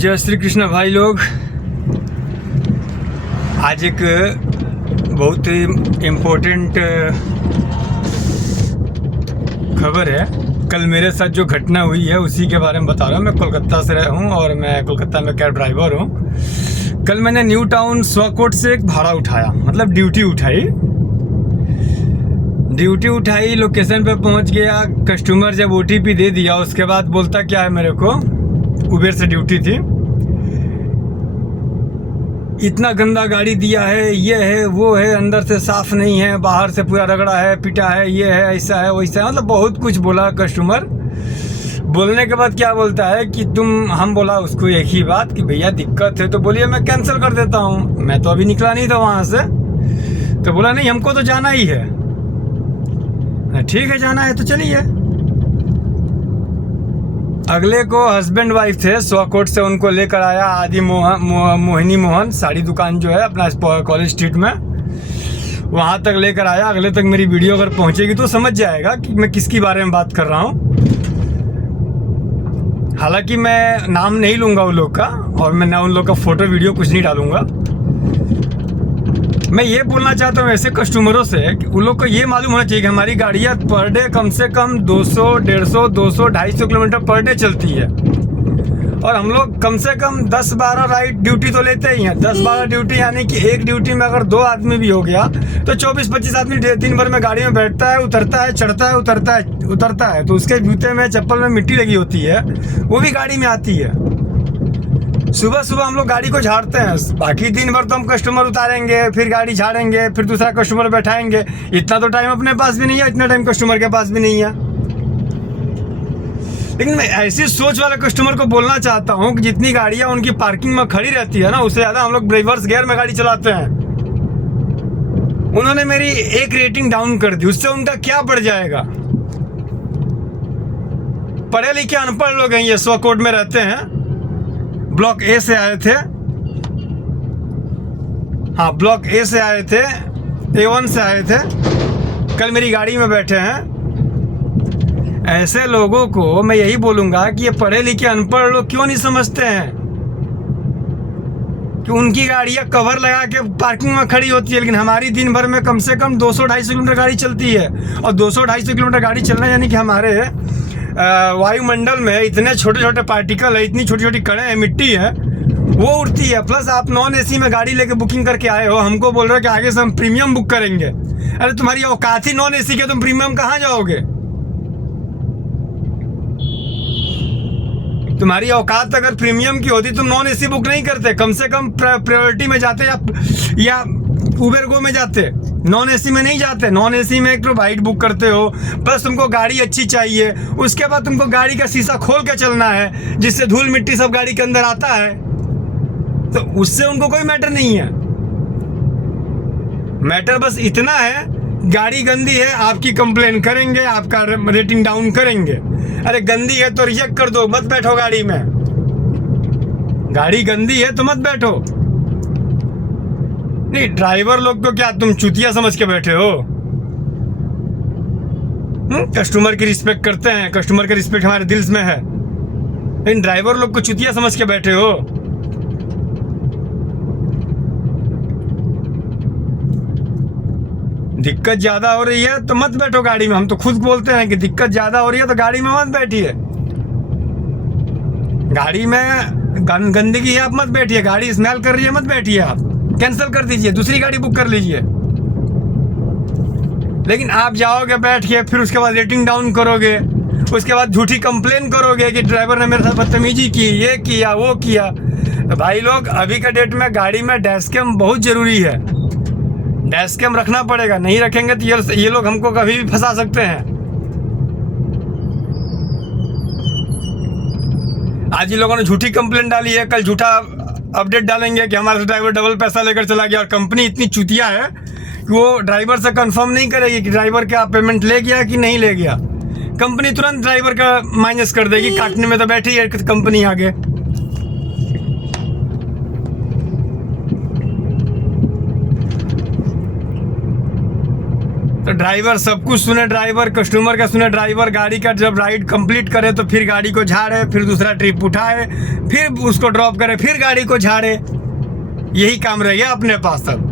जय श्री कृष्ण भाई लोग। आज एक बहुत ही इम्पोर्टेंट खबर है। कल मेरे साथ जो घटना हुई है उसी के बारे में बता रहा हूँ। मैं कोलकाता से रहा हूँ और मैं कोलकाता में कैब ड्राइवर हूँ। कल मैंने न्यू टाउन स्वाकोट से एक भाड़ा उठाया, मतलब ड्यूटी उठाई, लोकेशन पे पहुँच गया। कस्टमर जब OTP दे दिया उसके बाद बोलता क्या है, मेरे को उबेर से ड्यूटी थी, इतना गंदा गाड़ी दिया है, ये है वो है, अंदर से साफ नहीं है, बाहर से पूरा रगड़ा है, पिटा है, ये है, ऐसा है वैसा है, मतलब बहुत कुछ बोला कस्टमर। बोलने के बाद क्या बोलता है कि हम बोला उसको एक ही बात कि भैया दिक्कत है तो बोलिए मैं कैंसिल कर देता हूँ, मैं तो अभी निकला नहीं था वहाँ से। तो बोला नहीं हमको तो जाना ही है। ठीक है जाना है तो चलिए। अगले को हस्बैंड वाइफ थे, स्वाकोट से उनको लेकर आया आदि मोहिनी मोहन साड़ी दुकान जो है अपना कॉलेज स्ट्रीट में, वहाँ तक लेकर आया। अगले तक मेरी वीडियो अगर पहुँचेगी तो समझ जाएगा कि मैं किसकी बारे में बात कर रहा हूँ। हालांकि मैं नाम नहीं लूँगा उन लोग का और मैं ना उन लोग का फ़ोटो वीडियो कुछ नहीं डालूँगा। मैं ये बोलना चाहता हूँ ऐसे कस्टमरों से कि उन लोग को ये मालूम होना चाहिए कि हमारी गाड़ियाँ पर डे कम से कम 200, 150, 200, 250 किलोमीटर पर डे चलती है और हम लोग कम से कम 10-12 राइड ड्यूटी तो लेते ही हैं। 10-12 ड्यूटी यानी कि एक ड्यूटी में अगर 2 आदमी भी हो गया तो 24-25 आदमी दिन भर में गाड़ी में बैठता है, उतरता है, चढ़ता है, उतरता है, तो उसके जूते में चप्पल में मिट्टी लगी होती है, वो भी गाड़ी में आती है। सुबह सुबह हम लोग गाड़ी को झाड़ते हैं, बाकी दिन भर तो हम कस्टमर उतारेंगे, फिर गाड़ी झाड़ेंगे, फिर दूसरा कस्टमर बैठाएंगे। इतना तो टाइम अपने पास भी नहीं है, इतना टाइम कस्टमर के पास भी नहीं है। लेकिन मैं ऐसी सोच वाले कस्टमर को बोलना चाहता हूँ कि जितनी गाड़ियाँ उनकी पार्किंग में खड़ी रहती है ना, उससे ज़्यादा हम लोग रिवर्स गियर में गाड़ी चलाते हैं। उन्होंने मेरी एक रेटिंग डाउन कर दी, उससे उनका क्या बढ़ जाएगा। पढ़े लिखे अनपढ़ लोग हैं, ये स्वाकोट में रहते हैं, ब्लॉक ए से आए थे। हाँ, ब्लॉक ए से आए थे, A1 से आए थे, कल मेरी गाड़ी में बैठे हैं। ऐसे लोगों को मैं यही बोलूँगा कि ये पढ़े लिखे अनपढ़ लोग क्यों नहीं समझते हैं कि उनकी गाड़ियाँ कवर लगा के पार्किंग में खड़ी होती है, लेकिन हमारी दिन भर में कम से कम 200-250 किलोमीटर गाड़ी चलती है। और 200-250 किलोमीटर गाड़ी चलना यानी कि हमारे वायुमंडल में इतने छोटे छोटे पार्टिकल है, इतनी छोटी छोटी कणें हैं, मिट्टी है, वो उड़ती है। प्लस आप नॉन AC में गाड़ी लेके बुकिंग करके आए हो, हमको बोल रहे हो कि आगे से हम प्रीमियम बुक करेंगे। अरे तुम्हारी औकात ही नॉन AC के, तुम प्रीमियम कहाँ जाओगे? तुम्हारी औकात अगर प्रीमियम की होती तुम नॉन AC बुक नहीं करते, कम से कम प्रायोरिटी में जाते या उबेर गो में जाते, नॉन AC में नहीं जाते। नॉन AC में एक तो बाइट बुक करते हो, प्लस तुमको गाड़ी अच्छी चाहिए, उसके बाद तुमको गाड़ी का शीशा खोल के चलना है जिससे धूल मिट्टी सब गाड़ी के अंदर आता है, तो उससे उनको कोई मैटर नहीं है। मैटर बस इतना है, गाड़ी गंदी है आपकी कंप्लेन करेंगे, आपका रेटिंग डाउन करेंगे। अरे गंदी है तो रिजेक्ट कर दो, मत बैठो गाड़ी में। गाड़ी गंदी है तो मत बैठो। नहीं, ड्राइवर लोग को क्या तुम चुतिया समझ के बैठे हो? कस्टमर की रिस्पेक्ट करते हैं, कस्टमर का रिस्पेक्ट हमारे दिल में है, लेकिन ड्राइवर लोग को चुतिया समझ के बैठे हो। दिक्कत ज्यादा हो रही है तो मत बैठो गाड़ी में। हम तो खुद बोलते हैं कि दिक्कत ज्यादा हो रही है तो गाड़ी में मत बैठिए। गाड़ी में गंदगी है, आप मत बैठिए। गाड़ी स्मेल कर रही है, मत बैठिए, आप कैंसिल कर दीजिए, दूसरी गाड़ी बुक कर लीजिए। लेकिन आप जाओगे बैठ के, फिर उसके बाद रेटिंग डाउन करोगे, उसके बाद झूठी कंप्लेन करोगे कि ड्राइवर ने मेरे साथ बदतमीजी की, ये किया, वो किया। तो भाई लोग, अभी के डेट में गाड़ी में डैश कैम बहुत जरूरी है। डैश कैम रखना पड़ेगा, नहीं रखेंगे तो ये लोग हमको कभी भी फंसा सकते हैं। आज ये लोगों ने झूठी कंप्लेन डाली है, कल झूठा अपडेट डालेंगे कि हमारे ड्राइवर डबल पैसा लेकर चला गया। और कंपनी इतनी चुतिया है कि वो ड्राइवर से कंफर्म नहीं करेगी कि ड्राइवर क्या पेमेंट ले गया कि नहीं ले गया। कंपनी तुरंत ड्राइवर का माइनस कर देगी, काटने में तो बैठी है कंपनी आगे। तो ड्राइवर सब कुछ सुने, ड्राइवर कस्टमर का सुने, ड्राइवर गाड़ी का जब राइड कंप्लीट करे तो फिर गाड़ी को झाड़े, फिर दूसरा ट्रिप उठाए, फिर उसको ड्रॉप करे, फिर गाड़ी को झाड़े। यही काम रह गया अपने पास सब।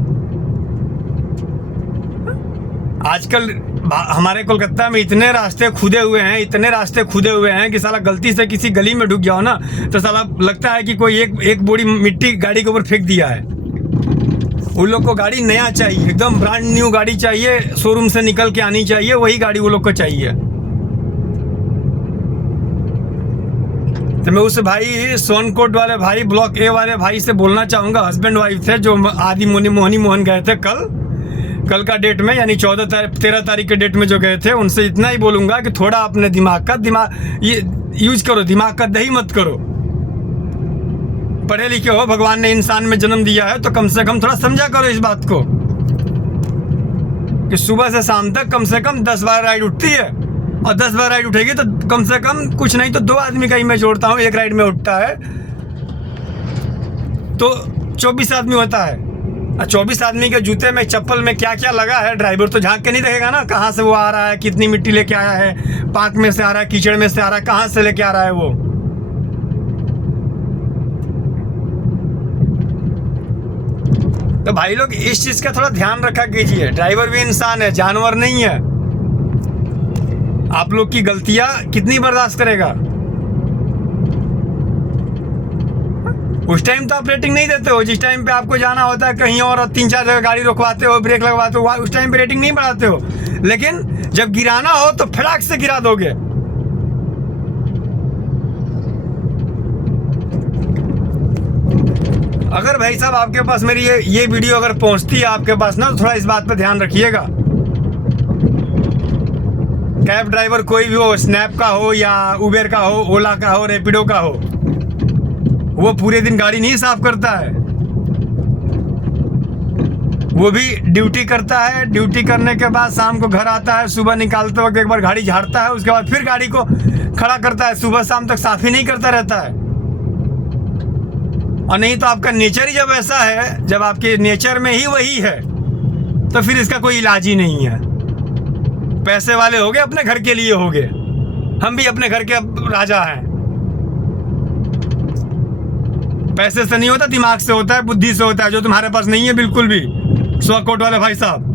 आजकल हमारे कोलकाता में इतने रास्ते खुदे हुए हैं, इतने रास्ते खुदे हुए हैं कि साला गलती से किसी गली में ढुक जाओ ना तो साला लगता है कि कोई एक बोरी मिट्टी गाड़ी के ऊपर फेंक दिया है। उन लोग को गाड़ी नया चाहिए, एकदम ब्रांड न्यू गाड़ी चाहिए, शोरूम से निकल के आनी चाहिए, वही गाड़ी वो लोग को चाहिए। तो मैं उस भाई सोनकोट वाले भाई, ब्लॉक ए वाले भाई से बोलना चाहूँगा, हस्बैंड वाइफ थे जो आदि मोहनी मोहन गए थे कल का डेट में, यानी 13 तारीख के डेट में जो गए थे, उनसे इतना ही बोलूँगा कि थोड़ा अपने दिमाग ये यूज करो, दिमाग का दही मत करो। पढ़े लिखे हो, भगवान ने इंसान में जन्म दिया है तो कम से कम थोड़ा समझा करो इस बात को कि सुबह से शाम तक कम से कम 10 बार राइड उठती है, और 10 बार राइड उठेगी तो कम से कम कुछ नहीं तो 2 आदमी का ही मैं जोड़ता हूँ, एक राइड में उठता है तो 24 आदमी होता है। 24 आदमी के जूते में, चप्पल में क्या क्या लगा है, ड्राइवर तो झांक के नहीं देखेगा ना कहाँ से वो आ रहा है, कितनी मिट्टी लेके आया है, पार्क में से आ रहा है, कीचड़ में से आ रहा है, कहाँ से लेके आ रहा है वो। तो भाई लोग इस चीज का थोड़ा ध्यान रखा कीजिए। ड्राइवर भी इंसान है, जानवर नहीं है। आप लोग की गलतियां कितनी बर्दाश्त करेगा। उस टाइम तो आप रेटिंग नहीं देते हो, जिस टाइम पे आपको जाना होता है कहीं और 3-4 जगह गाड़ी रुकवाते हो, ब्रेक लगवाते हो, उस टाइम पे रेटिंग नहीं बढ़ाते हो। लेकिन जब गिराना हो तो फटाक से गिरा दोगे। अगर भाई साहब आपके पास मेरी ये वीडियो अगर पहुंचती है आपके पास ना, तो थोड़ा इस बात पे ध्यान रखिएगा। कैब ड्राइवर कोई भी हो, स्नैप का हो या उबेर का हो, ओला का हो, रैपिडो का हो, वो पूरे दिन गाड़ी नहीं साफ करता है। वो भी ड्यूटी करता है, ड्यूटी करने के बाद शाम को घर आता है, सुबह निकालते वक्त एक बार गाड़ी झाड़ता है, उसके बाद फिर गाड़ी को खड़ा करता है, सुबह शाम तक साफ ही नहीं करता रहता है। और नहीं तो आपका नेचर ही जब ऐसा है, जब आपके नेचर में ही वही है, तो फिर इसका कोई इलाज ही नहीं है। पैसे वाले हो गए, अपने घर के लिए हो गए, हम भी अपने घर के राजा हैं। पैसे से नहीं होता, दिमाग से होता है, बुद्धि से होता है, जो तुम्हारे पास नहीं है बिल्कुल भी। सोनकोट वाले भाई साहब,